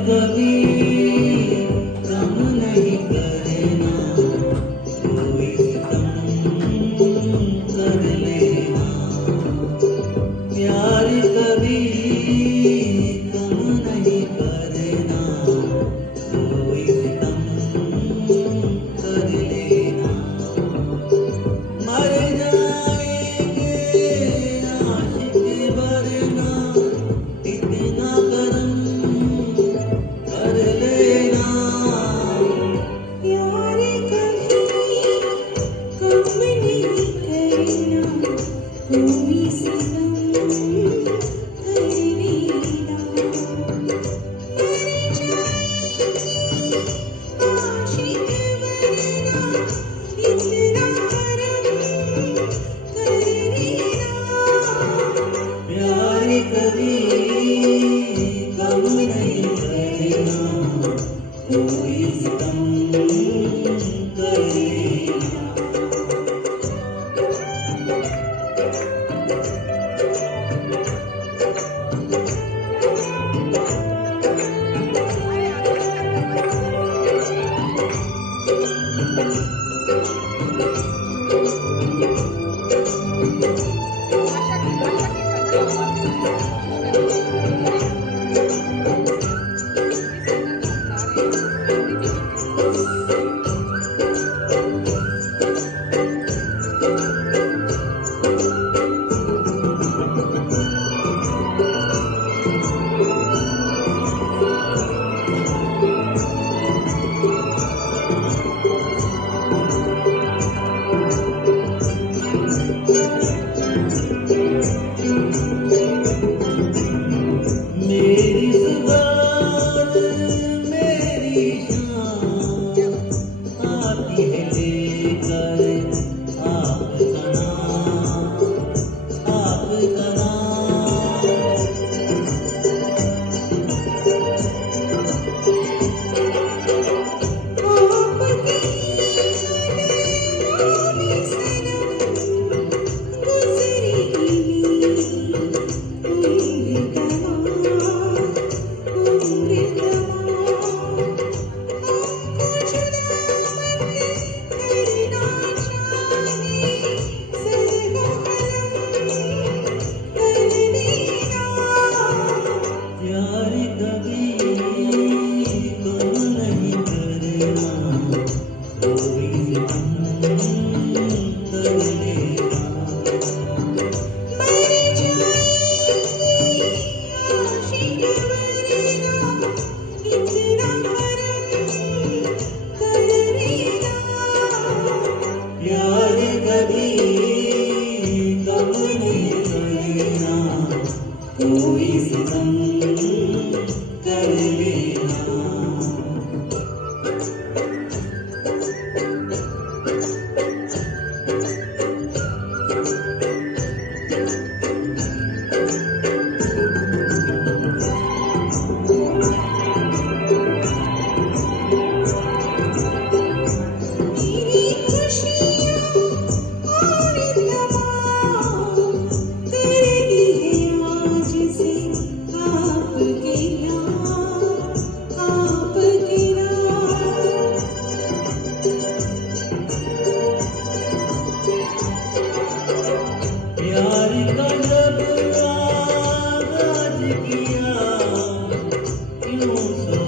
कभी गम नहीं करना, कोई सितम कर लेना। प्यार कभी गम नहीं करना, कोई सितम कर लेना। मर जाएंगे आशिक वरना, इतना करम कर लेना। प्यार कभी कम नहीं करना, कोई सितम कर लेना। मर जाएंगे आशिक वरना, इतना करम कर लेना। प्यार कभी गम नहीं करना, कोई सितम कर लेना। मेरी जुबान मेरी शान आती है लेकर आपका नाम, आपका नाम। आपकी कदमों सनम गुज़रेगी उम्र तमाम, उम्र तमाम। हमको जुदा मत करना चाहिए, सरहद कर देना। प्यार कभी गम नहीं करना, कोई सितम कर लेना। मर जाएंगे आशिक वरना, इतना करम कर लेना। प्यार कभी गम नहीं करना, कोई सितम कर लेना। मेरी खुशियाँ और तमाम कर दी है आज से आपके नाम, आपके नाम। प्यार का जब आगाज किया, क्यों